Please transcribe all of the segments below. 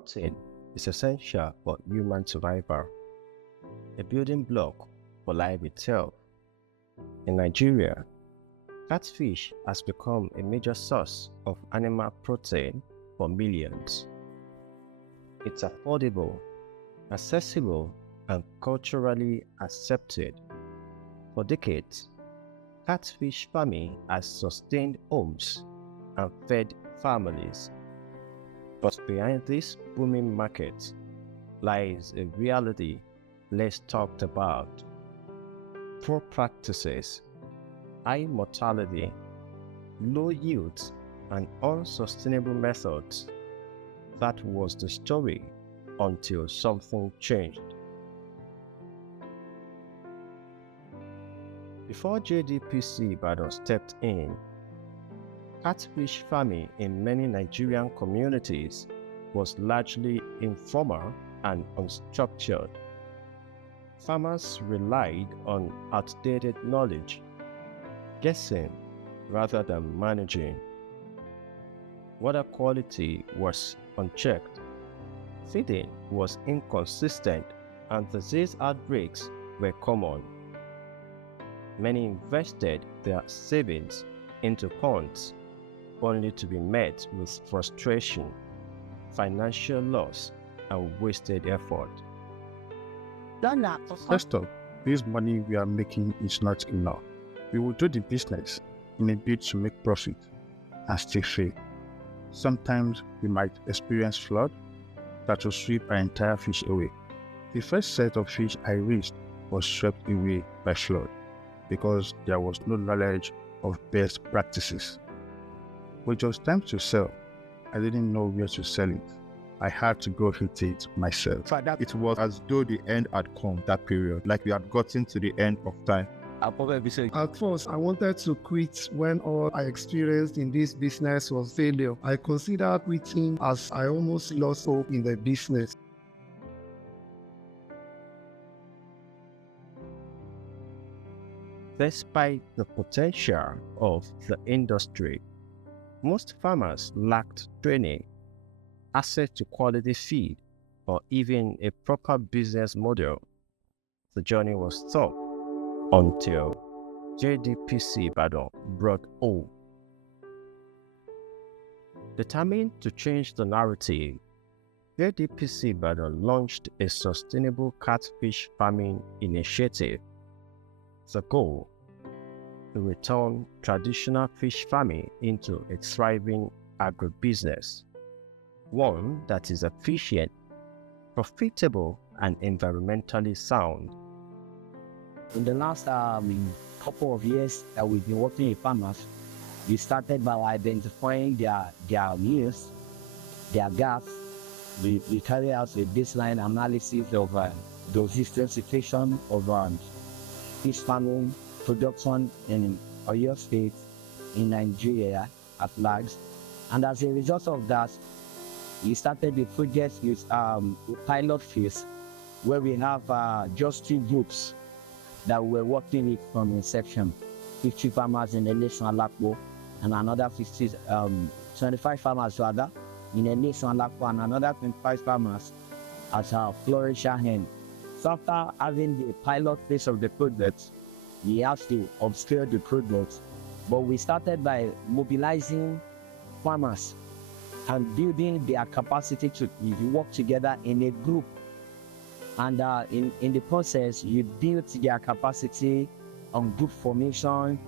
Protein is essential for human survival, a building block for life itself. In Nigeria, catfish has become a major source of animal protein for millions. It's affordable, accessible, and culturally accepted. For decades, catfish farming has sustained homes and fed families. But behind this booming market lies a reality less talked about: poor practices, high mortality, low yields, and unsustainable methods. That was the story until something changed. Before JDPC Ibadan stepped in, catfish farming in many Nigerian communities was largely informal and unstructured. Farmers relied on outdated knowledge, guessing rather than managing. Water quality was unchecked, feeding was inconsistent, and disease outbreaks were common. Many invested their savings into ponds only to be met with frustration, financial loss, and wasted effort. First off, this money we are making is not enough. We will do the business in a bid to make profit and still fail. Sometimes we might experience flood that will sweep our entire fish away. The first set of fish I raised was swept away by flood because there was no knowledge of best practices. When it was time to sell, I didn't know where to sell it. I had to go hit it myself. It was as though the end had come that period, like we had gotten to the end of time. At first, I wanted to quit when all I experienced in this business was failure. I considered quitting as I almost lost hope in the business. Despite the potential of the industry, most farmers lacked training, access to quality feed, or even a proper business model. The journey was tough until JDPC Ibadan brought home. Determined to change the narrative, JDPC Ibadan launched a sustainable catfish farming initiative. The goal: to return traditional fish farming into a thriving agribusiness, one that is efficient, profitable, and environmentally sound. In the last couple of years that we've been working with farmers, we started by identifying their needs, their gaps. We carry out a baseline analysis of the existing situation of fish farming production in Oyo State, in Nigeria at large. And as a result of that, we started the project with pilot phase, where we have just 2 groups that we're working with from inception: 50 farmers in the national Lakpo and another 25 farmers rather in the national Lakpo and another 25 farmers at our Florisha Hen. So after having the pilot phase of the project, we have to upscale the project, but we started by mobilizing farmers and building their capacity to work together in a group. And in the process, you build their capacity on group formation,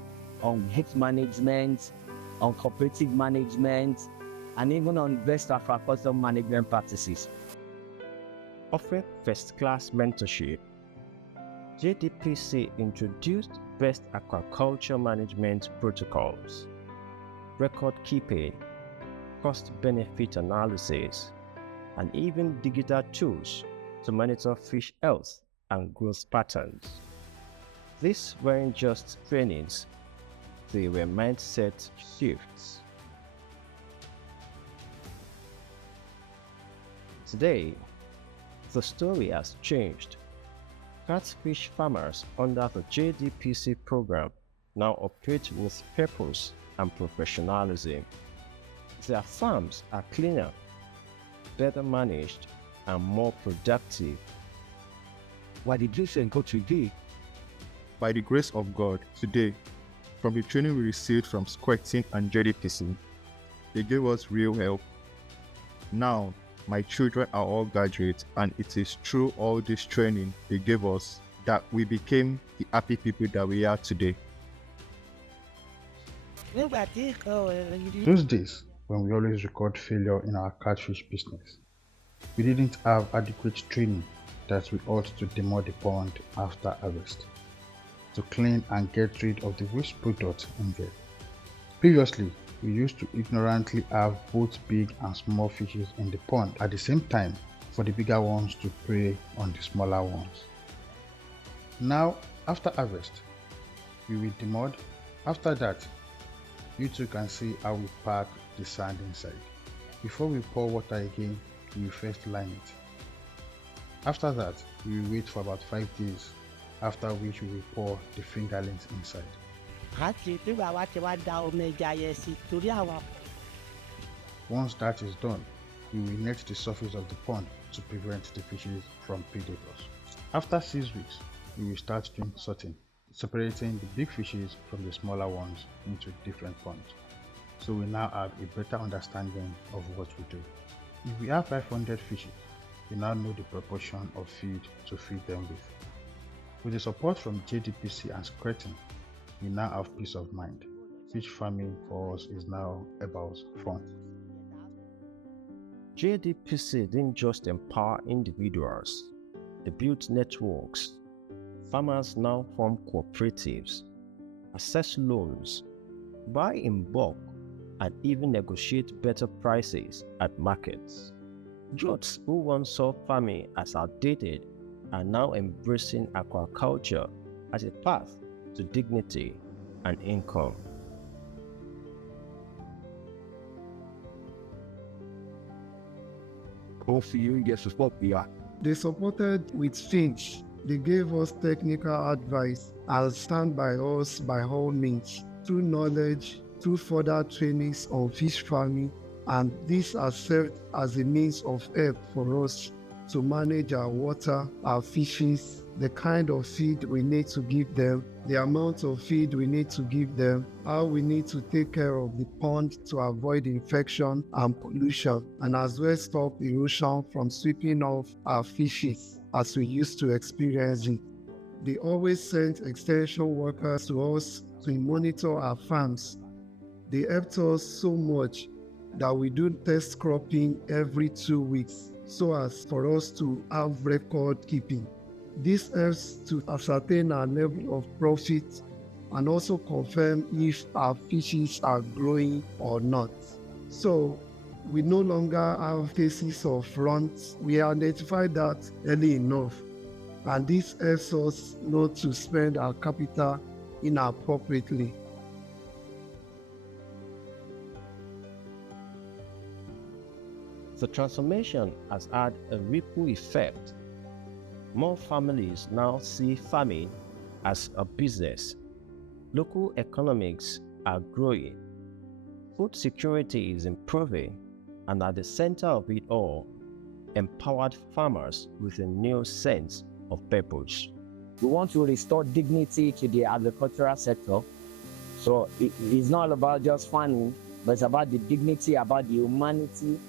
on heat management, on cooperative management, and even on best aquaculture management practices. Offering first-class mentorship, JDPC introduced best aquaculture management protocols, record keeping, cost-benefit analysis, and even digital tools to monitor fish health and growth patterns. These weren't just trainings, they were mindset shifts. Today, the story has changed. Catfish farmers under the JDPC program now operate with purpose and professionalism. Their farms are cleaner, better managed and more productive. What did you say go today? By the grace of God, today, from the training we received from Squirting and JDPC, they gave us real help. Now, my children are all graduates, and it is through all this training they gave us that we became the happy people that we are today. Those days when we always record failure in our catfish business, we didn't have adequate training that we ought to demo the pond after harvest, to clean and get rid of the waste product in there. Previously, we used to ignorantly have both big and small fishes in the pond at the same time for the bigger ones to prey on the smaller ones. Now, after harvest, we will demod. After that, you too can see how we pack the sand inside. Before we pour water again, we will first line it. After that, we will wait for about 5 days, after which we will pour the fingerlings inside. Once that is done, we will net the surface of the pond to prevent the fishes from predators. After 6 weeks, we will start doing sorting, separating the big fishes from the smaller ones into different ponds. So we now have a better understanding of what we do. If we have 500 fishes, we now know the proportion of feed to feed them with. With the support from JDPC and Squirting, we now have peace of mind. Fish farming for us is now about fun. JDPC didn't just empower individuals, they built networks. Farmers now form cooperatives, access loans, buy in bulk, and even negotiate better prices at markets. Youths who once saw farming as outdated are now embracing aquaculture as a path to dignity and income. They supported with fins. They gave us technical advice and stand by us by all means, through knowledge, through further trainings on fish farming, and this has served as a means of help for us to manage our water, our fishes, the kind of feed we need to give them, the amount of feed we need to give them, how we need to take care of the pond to avoid infection and pollution, and as well stop erosion from sweeping off our fishes as we used to experience it. They always sent extension workers to us to monitor our farms. They helped us so much that we do test cropping every 2 weeks so as for us to have record keeping. This helps to ascertain our level of profit and also confirm if our fishes are growing or not. So we no longer have cases of runs. We identify that early enough, and this helps us not to spend our capital inappropriately. The transformation has had a ripple effect. More families now see farming as a business. Local economics are growing. Food security is improving, and at the center of it all, empowered farmers with a new sense of purpose. We want to restore dignity to the agricultural sector. So it's not about just farming, but it's about the dignity, about the humanity,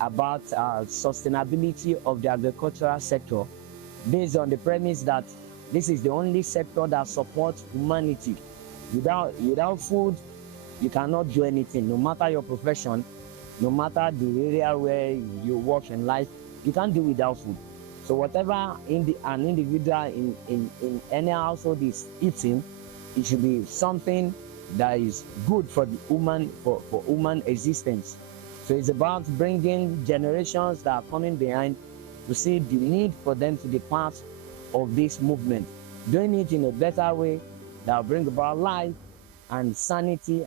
about sustainability of the agricultural sector, based on the premise that this is the only sector that supports humanity. Without food, you cannot do anything. No matter your profession, no matter the area where you work in life, you can't do without food. So whatever an individual in any household is eating, it should be something that is good for the for human existence. So it's about bringing generations that are coming behind to see the need for them to be part of this movement, doing it in a better way that will bring about life and sanity.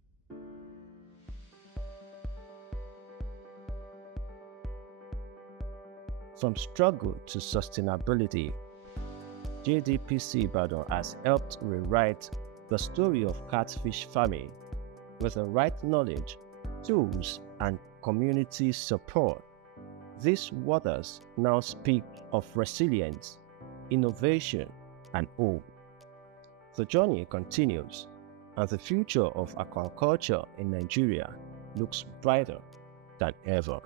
From struggle to sustainability, JDPC Ibadan has helped rewrite the story of catfish farming with the right knowledge, tools, and community support. These waters now speak of resilience, innovation, and hope. The journey continues, and the future of aquaculture in Nigeria looks brighter than ever.